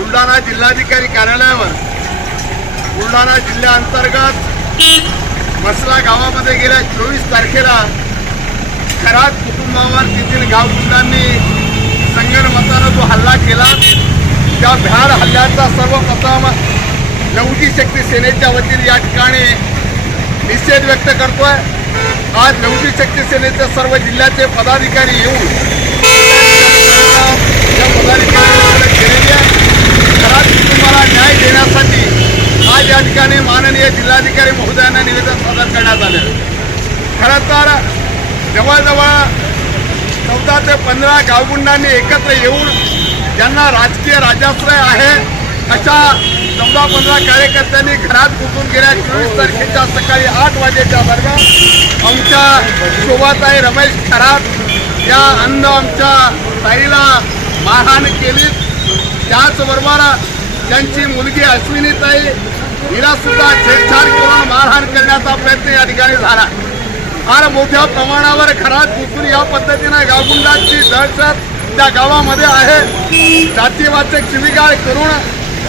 बुलढाणा जिल्हाधिकारी कार्यालयावर बुलढाणा जिल्ह्याअंतर्गत मसला गावामध्ये गेल्या चोवीस तारखेला खरात कुटुंबावर तेथील गावकुंडांनी संगणमतानं जो हल्ला केला त्या भ्याड हल्ल्याचा सर्वप्रथम लवजी शक्ती सेनेच्या वतीने या ठिकाणी निषेध व्यक्त करतोय. आज लवजी शक्ती सेनेचे सर्व जिल्ह्याचे पदाधिकारी येऊन या पदाधिकाऱ्यांकडे केलेली आहे खरात कुटुंबाला न्याय देण्यासाठी आज या ठिकाणी माननीय जिल्हाधिकारी महोदयांना निवेदन सादर करण्यात आले. खरं तर जवळजवळ चौदा ते पंधरा गावगुंडांनी एकत्र येऊन ज्यांना राजकीय राजाश्रय आहे अशा चौदा पंधरा कार्यकर्त्यांनी घरात घुसून गेल्या चोवीस तारखेच्या सकाळी आठ वाजेच्या दरम्यान आमच्या शोभाताई रमेश खरात या अन्न आमच्या ताईला मारहाण केली. त्याचबरोबर त्यांची मुलगी अश्विनीताई हिला सुद्धा छेडछाड करून मारहाण करण्याचा प्रयत्न या ठिकाणी झाला. फार मोठ्या प्रमाणावर घरात घुसून या पद्धतीनं गावगुंडांची दहशत त्या गावामध्ये आहे. जातीवाचक शिवीगाळ करून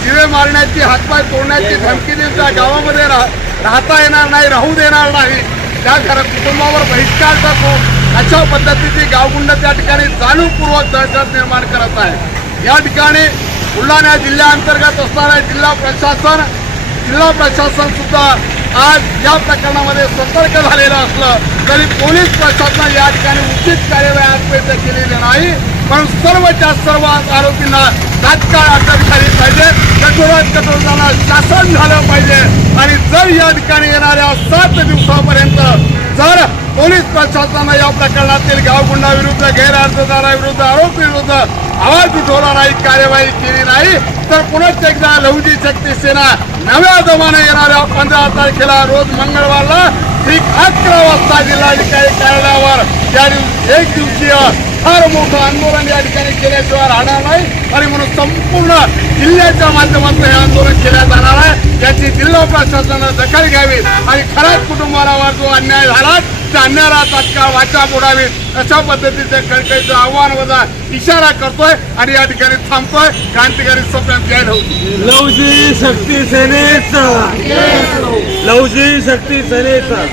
शिवे मारण्याची हातपाय तोडण्याची धमकी देऊन त्या गावामध्ये राह राहता येणार नाही राहू देणार नाही. त्या घर कुटुंबावर बहिष्कार करतो अशा पद्धतीची गावगुंड त्या ठिकाणी जाणीवपूर्वक दहशत निर्माण करत आहे. या ठिकाणी बुलढाणा जिल्ह्याअंतर्गत असणारा जिल्हा प्रशासन जिल्हा प्रशासन सुद्धा आज या प्रकरणामध्ये सतर्क झालेलं असलं तरी पोलीस प्रशासन या ठिकाणी उचित कार्यवाही आजपर्यंत केलेली नाही. पण सर्वच्या सर्व आरोपींना तात्काळ अटक झाली पाहिजे. कठोरात कठोर त्यांना शासन झालं पाहिजे. आणि जर या ठिकाणी येणाऱ्या सात दिवसापर्यंत जर पोलीस प्रशासनानं या प्रकरणातील गावगुंडाविरुद्ध गैरअर्जदाराविरुद्ध आरोपीविरुद्ध आवाज उठवला नाही कार्यवाही केली नाही. तर पुन्हा एकदा लहुजी शक्ती सेना नव्या जमाने येणाऱ्या पंधरा तारखेला रोज मंगळवारला ठीक अकरा वाजता जिल्हाधिकारी कार्यालयावर. त्या दिव- एक दिवसीय फार मोठं आंदोलन या ठिकाणी केल्याशिवाय राहणार नाही. आणि म्हणून संपूर्ण जिल्ह्याच्या माध्यमातून हे आंदोलन केल्या जाणार आहे. याची जिल्हा प्रशासनानं दखल घ्यावी आणि खऱ्याच कुटुंबावर जो अन्याय झाला अन्यायाला तात्काळ वाचा फोडावी अशा पद्धतीचे कळकळीचं आव्हान वजा इशारा करतोय आणि या ठिकाणी थांबतोय. क्रांतिकारी स्वप्न जय होती लवजी शक्ती सेनेचा. लवजी शक्ती सेनेचा.